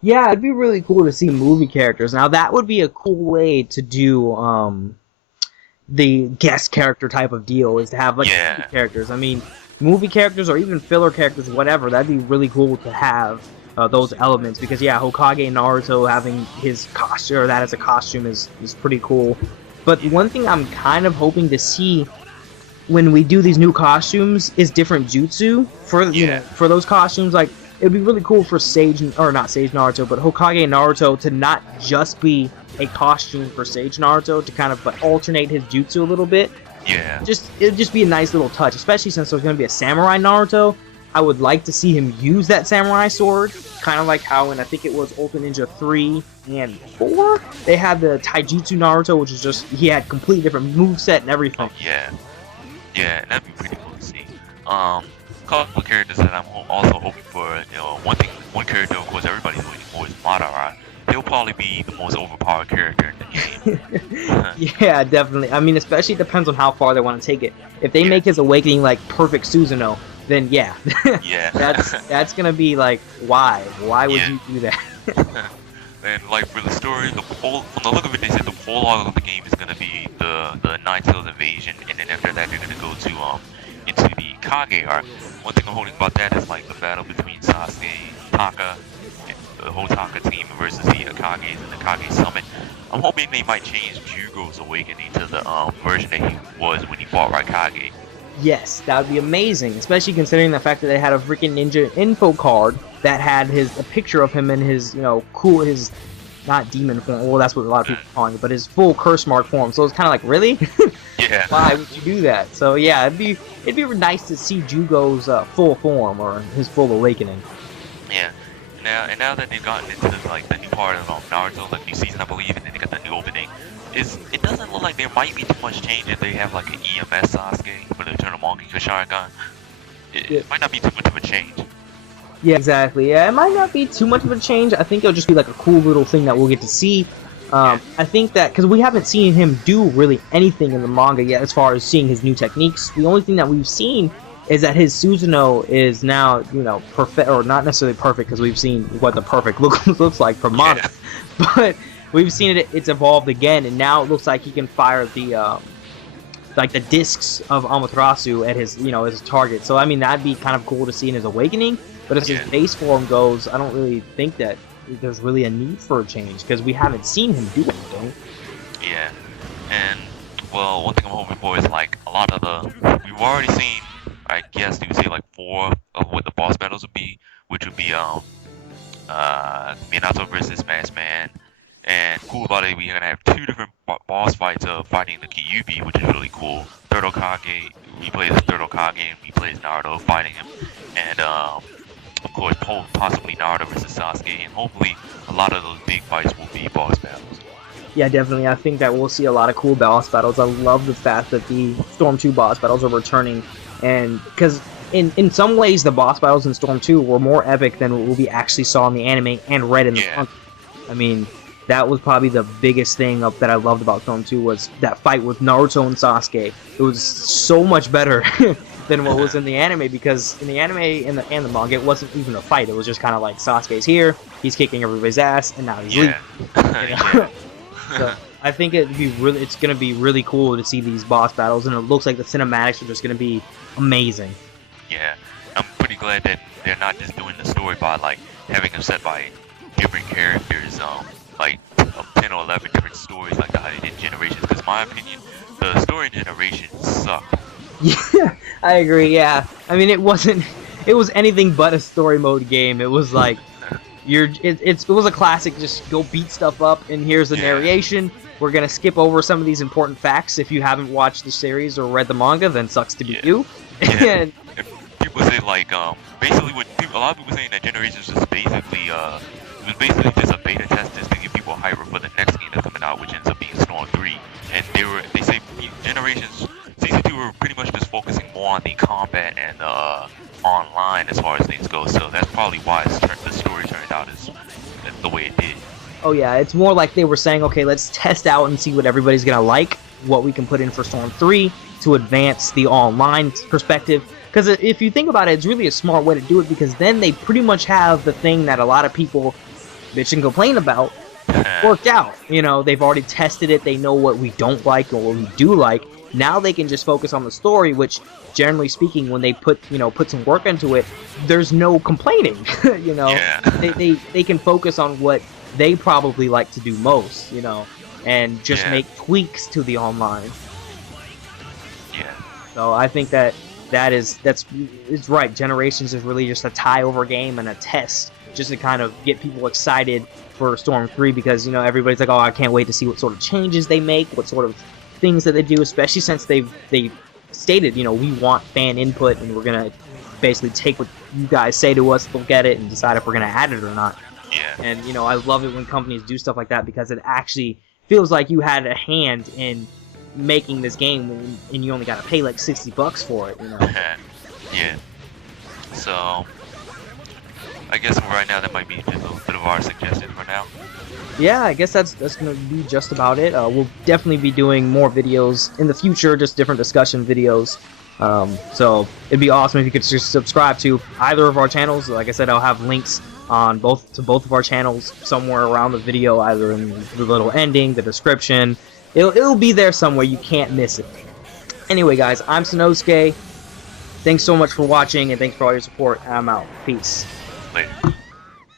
Yeah, it'd be really cool to see movie characters. Now that would be a cool way to do the guest character type of deal, is to have like movie Yeah, characters. I mean, movie characters or even filler characters, whatever. That'd be really cool to have those elements, because yeah, Hokage Naruto having his costume, or that as a costume, is pretty cool. But yeah, one thing I'm kind of hoping to see when we do these new costumes is different jutsu for yeah, for those costumes. Like, it'd be really cool for Sage, or not Sage Naruto, but Hokage Naruto to not just be a costume for Sage Naruto, to kind of like alternate his jutsu a little bit. yeah, It'd just be a nice little touch, especially since there's going to be a samurai Naruto. I would like to see him use that samurai sword, kind of like how in, I think it was Ultra Ninja 3 and 4, they had the Taijutsu Naruto, which is just, he had completely different moveset and everything. yeah, yeah, and that'd be pretty cool to see. Couple characters that I'm also hoping for. One character, of course, everybody's waiting for is Madara. He'll probably be the most overpowered character in the game. Yeah, definitely. I mean, especially depends on how far they want to take it. If they Yeah, make his awakening like perfect Susano'o, then yeah, yeah, that's gonna be like, why? Why would yeah. you do that? And like for the story, from the look of it, they said the prologue of the game is gonna be the Nine Tails invasion, and then after that they're gonna go to into the Kage arc. One thing I'm holding about that is like the battle between Sasuke, Taka, and the whole Taka team versus the Kages and the Kage Summit. I'm hoping they might change Jugo's awakening to the version that he was when he fought Raikage. Yes, that would be amazing, especially considering the fact that they had a freaking ninja info card that had a picture of him in his, cool, his, not demon form, well, that's what a lot of people are calling it, but his full curse mark form. So it's kind of like, really? Yeah, Why would you do that? So yeah, it'd be nice to see Jugo's full form, or his full awakening. yeah. And now that they've gotten into like the new part of Naruto, the new season, I believe, and then they got the new opening, it doesn't look like there might be too much change if they have like an EMS Sasuke for the Eternal Monkey Sharingan. Yeah. It might not be too much of a change. Yeah, exactly. Yeah, it might not be too much of a change. I think it'll just be like a cool little thing that we'll get to see. I think that, because we haven't seen him do really anything in the manga yet as far as seeing his new techniques. The only thing that we've seen is that his Susanoo is now, perfect, or not necessarily perfect, because we've seen what the perfect looks like from manga. Yeah, But we've seen it's evolved again, and now it looks like he can fire the like the discs of Amaterasu at his as his target. So I mean, that'd be kind of cool to see in his awakening. But as his base form goes, I don't really think that there's really a need for a change, because we haven't seen him do anything. yeah. And well, one thing I'm hoping for is like a lot of we've already seen. I guess you would say like 4 of what the boss battles would be, which would be Minato versus Masked Man. And cool about it, we're gonna have 2 different boss fights of fighting the Kyuubi, which is really cool. Third Hokage, we play as Third Hokage, and we play as Naruto fighting him. And of course, possibly Naruto versus Sasuke, and hopefully a lot of those big fights will be boss battles. Yeah, definitely. I think that we'll see a lot of cool boss battles. I love the fact that the Storm 2 boss battles are returning, and because in some ways the boss battles in Storm 2 were more epic than what we actually saw in the anime and read in the manga. I mean, that was probably the biggest thing that I loved about Storm 2, was that fight with Naruto and Sasuke. It was so much better than what was in the anime, because in the anime and the manga, it wasn't even a fight. It was just kind of like, Sasuke's here, he's kicking everybody's ass, and now he's leaving. Yeah. So I think it's gonna be really cool to see these boss battles, and it looks like the cinematics are just gonna be amazing. Yeah, I'm pretty glad that they're not just doing the story by like having them set by different characters, like 10 or 11 different stories like how they did Generations. Because in my opinion, the story in Generations sucked. Yeah, I agree. Yeah, I mean, it was anything but a story mode game. It was like it was a classic, just go beat stuff up, and here's the narration. We're gonna skip over some of these important facts. If you haven't watched the series or read the manga, then sucks to be you. Yeah. And People say like basically a lot of people saying that Generations was basically it was basically just a beta test just to get people hyper for the next game that's coming out, which ends up being Storm 3. And they say Generations season 2 were pretty much just focusing more on the combat and online as far as things go. So that's probably why the story turned out as the way it did. oh yeah, it's more like they were saying, okay, let's test out and see what everybody's gonna like, what we can put in for Storm 3 to advance the online perspective. Because if you think about it, it's really a smart way to do it, because then they pretty much have the thing that a lot of people bitch and complain about worked out. You know, they've already tested it. They know what we don't like and what we do like. Now they can just focus on the story, which, generally speaking, when they put some work into it, there's no complaining. You know, Yeah. they can focus on what they probably like to do most. You know, and just Yeah. make tweaks to the online. Yeah. So I think it's right. Generations is really just a tie-over game and a test, just to kind of get people excited for Storm 3, because, you know, everybody's like, oh, I can't wait to see what sort of changes they make, what sort of things that they do, especially since they've stated, you know, we want fan input, and we're gonna basically take what you guys say to us, look at it, and decide if we're gonna add it or not. Yeah. And, you know, I love it when companies do stuff like that, because it actually feels like you had a hand in making this game, and you only gotta pay like $60 for it, you know. Yeah. So I guess right now that might be just a bit of our suggestion for now. Yeah, I guess that's gonna be just about it. We'll definitely be doing more videos in the future, just different discussion videos. So it'd be awesome if you could just subscribe to either of our channels. Like I said, I'll have links on both of our channels somewhere around the video, either in the little ending, the description. It'll be there somewhere. You can't miss it. Anyway, guys, I'm Susano'o. Thanks so much for watching, and thanks for all your support. I'm out. Peace.